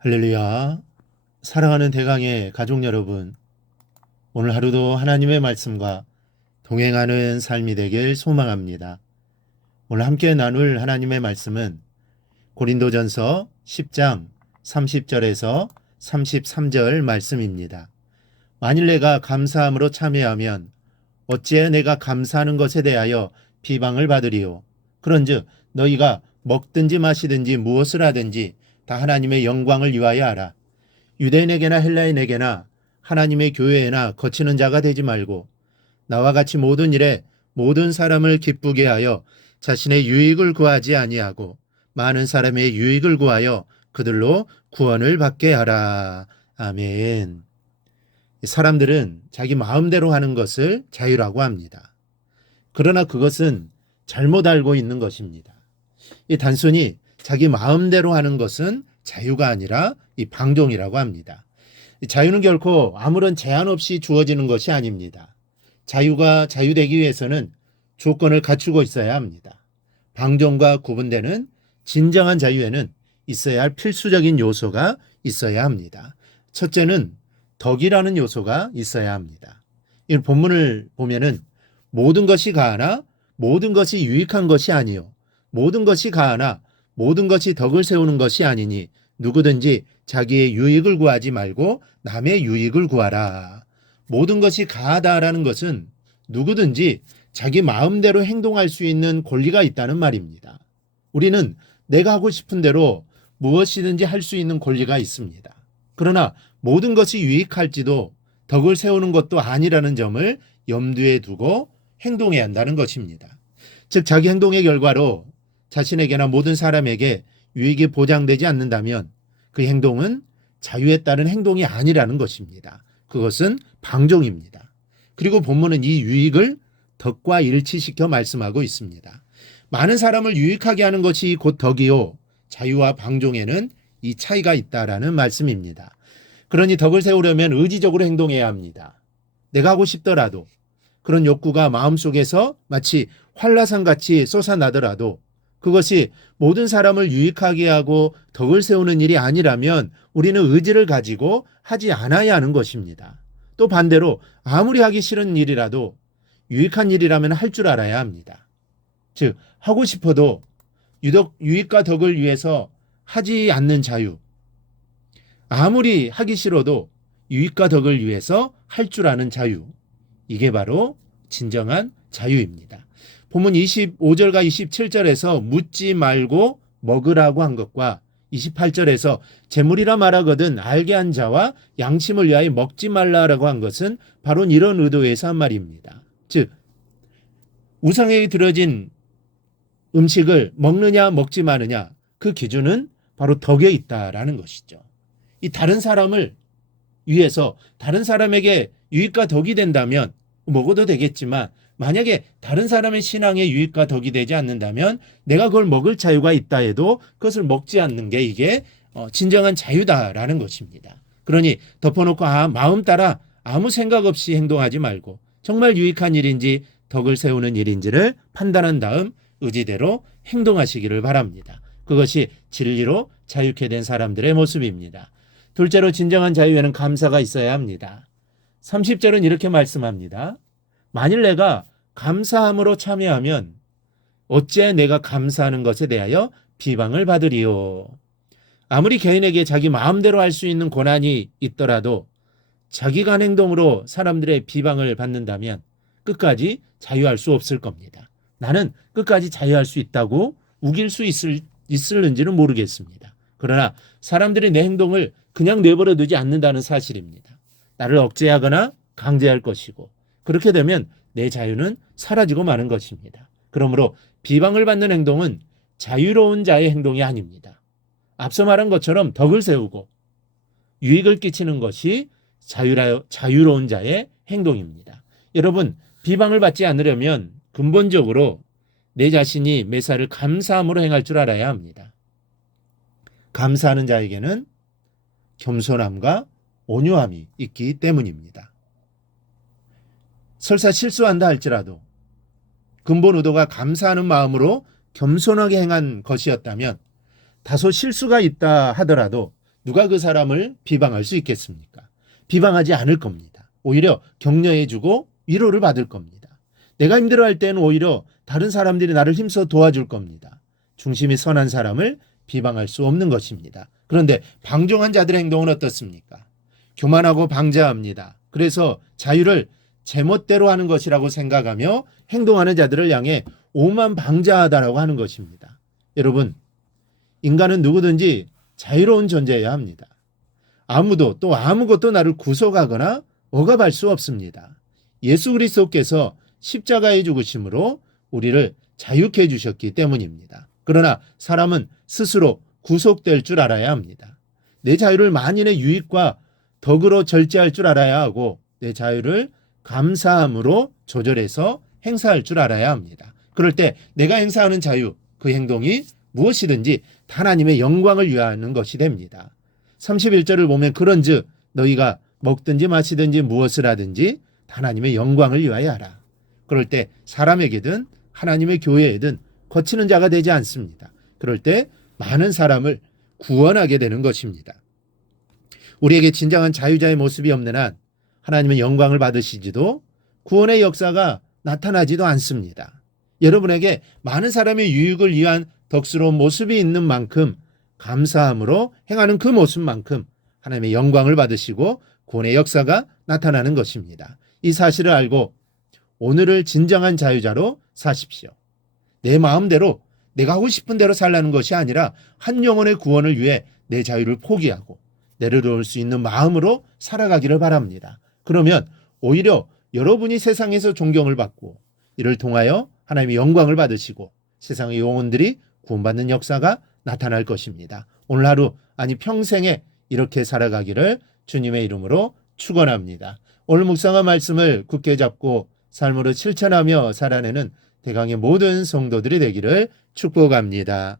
할렐루야. 사랑하는 대강의 가족 여러분, 오늘 하루도 하나님의 말씀과 동행하는 삶이 되길 소망합니다. 오늘 함께 나눌 하나님의 말씀은 고린도전서 10장 30절에서 33절 말씀입니다. 만일 내가 감사함으로 참여하면 어찌해 내가 감사하는 것에 대하여 비방을 받으리요. 그런즉 너희가 먹든지 마시든지 무엇을 하든지 다 하나님의 영광을 위하여 하라. 유대인에게나 헬라인에게나 하나님의 교회에나 거치는 자가 되지 말고 나와 같이 모든 일에 모든 사람을 기쁘게 하여 자신의 유익을 구하지 아니하고 많은 사람의 유익을 구하여 그들로 구원을 받게 하라. 아멘. 사람들은 자기 마음대로 하는 것을 자유라고 합니다. 그러나 그것은 잘못 알고 있는 것입니다. 이 단순히 자기 마음대로 하는 것은 자유가 아니라 이 방종이라고 합니다. 자유는 결코 아무런 제한 없이 주어지는 것이 아닙니다. 자유가 자유되기 위해서는 조건을 갖추고 있어야 합니다. 방종과 구분되는 진정한 자유에는 있어야 할 필수적인 요소가 있어야 합니다. 첫째는 덕이라는 요소가 있어야 합니다. 이 본문을 보면은 모든 것이 가하나 모든 것이 유익한 것이 아니요 모든 것이 가하나 모든 것이 덕을 세우는 것이 아니니 누구든지 자기의 유익을 구하지 말고 남의 유익을 구하라. 모든 것이 가하다라는 것은 누구든지 자기 마음대로 행동할 수 있는 권리가 있다는 말입니다. 우리는 내가 하고 싶은 대로 무엇이든지 할 수 있는 권리가 있습니다. 그러나 모든 것이 유익할지도 덕을 세우는 것도 아니라는 점을 염두에 두고 행동해야 한다는 것입니다. 즉 자기 행동의 결과로 자신에게나 모든 사람에게 유익이 보장되지 않는다면 그 행동은 자유에 따른 행동이 아니라는 것입니다. 그것은 방종입니다. 그리고 본문은 이 유익을 덕과 일치시켜 말씀하고 있습니다. 많은 사람을 유익하게 하는 것이 곧 덕이요 자유와 방종에는 이 차이가 있다라는 말씀입니다. 그러니 덕을 세우려면 의지적으로 행동해야 합니다. 내가 하고 싶더라도 그런 욕구가 마음속에서 마치 활라산같이 솟아나더라도 그것이 모든 사람을 유익하게 하고 덕을 세우는 일이 아니라면 우리는 의지를 가지고 하지 않아야 하는 것입니다. 또 반대로 아무리 하기 싫은 일이라도 유익한 일이라면 할 줄 알아야 합니다. 즉 하고 싶어도 유익과 덕을 위해서 하지 않는 자유, 아무리 하기 싫어도 유익과 덕을 위해서 할 줄 아는 자유, 이게 바로 진정한 자유입니다. 본문 25절과 27절에서 묻지 말고 먹으라고 한 것과 28절에서 재물이라 말하거든 알게 한 자와 양심을 위하여 먹지 말라라고 한 것은 바로 이런 의도에서 한 말입니다. 즉 우상에게 드려진 음식을 먹느냐 먹지 마느냐 그 기준은 바로 덕에 있다라는 것이죠. 이 다른 사람을 위해서 다른 사람에게 유익과 덕이 된다면 먹어도 되겠지만 만약에 다른 사람의 신앙에 유익과 덕이 되지 않는다면 내가 그걸 먹을 자유가 있다 해도 그것을 먹지 않는 게 이게 진정한 자유다라는 것입니다. 그러니 덮어놓고 마음 따라 아무 생각 없이 행동하지 말고 정말 유익한 일인지 덕을 세우는 일인지를 판단한 다음 의지대로 행동하시기를 바랍니다. 그것이 진리로 자유케 된 사람들의 모습입니다. 둘째로 진정한 자유에는 감사가 있어야 합니다. 30절은 이렇게 말씀합니다. 만일 내가 감사함으로 참여하면 어찌해 내가 감사하는 것에 대하여 비방을 받으리요. 아무리 개인에게 자기 마음대로 할 수 있는 권한이 있더라도 자기가 한 행동으로 사람들의 비방을 받는다면 끝까지 자유할 수 없을 겁니다. 나는 끝까지 자유할 수 있다고 우길 수 있을는지는 모르겠습니다. 그러나 사람들이 내 행동을 그냥 내버려 두지 않는다는 사실입니다. 나를 억제하거나 강제할 것이고 그렇게 되면 내 자유는 사라지고 마는 것입니다. 그러므로 비방을 받는 행동은 자유로운 자의 행동이 아닙니다. 앞서 말한 것처럼 덕을 세우고 유익을 끼치는 것이 자유로운 자의 행동입니다. 여러분, 비방을 받지 않으려면 근본적으로 내 자신이 매사를 감사함으로 행할 줄 알아야 합니다. 감사하는 자에게는 겸손함과 온유함이 있기 때문입니다. 설사 실수한다 할지라도 근본 의도가 감사하는 마음으로 겸손하게 행한 것이었다면 다소 실수가 있다 하더라도 누가 그 사람을 비방할 수 있겠습니까? 비방하지 않을 겁니다. 오히려 격려해주고 위로를 받을 겁니다. 내가 힘들어할 때는 오히려 다른 사람들이 나를 힘써 도와줄 겁니다. 중심이 선한 사람을 비방할 수 없는 것입니다. 그런데 방종한 자들의 행동은 어떻습니까? 교만하고 방자합니다. 그래서 자유를 제멋대로 하는 것이라고 생각하며 행동하는 자들을 향해 오만방자하다라고 하는 것입니다. 여러분, 인간은 누구든지 자유로운 존재여야 합니다. 아무도 또 아무것도 나를 구속하거나 억압할 수 없습니다. 예수 그리스도께서 십자가에 죽으심으로 우리를 자유케 해주셨기 때문입니다. 그러나 사람은 스스로 구속될 줄 알아야 합니다. 내 자유를 만인의 유익과 덕으로 절제할 줄 알아야 하고 내 자유를 감사함으로 조절해서 행사할 줄 알아야 합니다. 그럴 때 내가 행사하는 자유, 그 행동이 무엇이든지 하나님의 영광을 위하는 것이 됩니다. 31절을 보면 그런즉 너희가 먹든지 마시든지 무엇을 하든지 하나님의 영광을 위하여 하라. 그럴 때 사람에게든 하나님의 교회에든 거치는 자가 되지 않습니다. 그럴 때 많은 사람을 구원하게 되는 것입니다. 우리에게 진정한 자유자의 모습이 없는 한 하나님의 영광을 받으시지도 구원의 역사가 나타나지도 않습니다. 여러분에게 많은 사람의 유익을 위한 덕스러운 모습이 있는 만큼 감사함으로 행하는 그 모습만큼 하나님의 영광을 받으시고 구원의 역사가 나타나는 것입니다. 이 사실을 알고 오늘을 진정한 자유자로 사십시오. 내 마음대로 내가 하고 싶은 대로 살라는 것이 아니라 한 영혼의 구원을 위해 내 자유를 포기하고 내려놓을 수 있는 마음으로 살아가기를 바랍니다. 그러면 오히려 여러분이 세상에서 존경을 받고 이를 통하여 하나님의 영광을 받으시고 세상의 영혼들이 구원받는 역사가 나타날 것입니다. 오늘 하루 아니 평생에 이렇게 살아가기를 주님의 이름으로 축원합니다. 오늘 묵상한 말씀을 굳게 잡고 삶으로 실천하며 살아내는 대강의 모든 성도들이 되기를 축복합니다.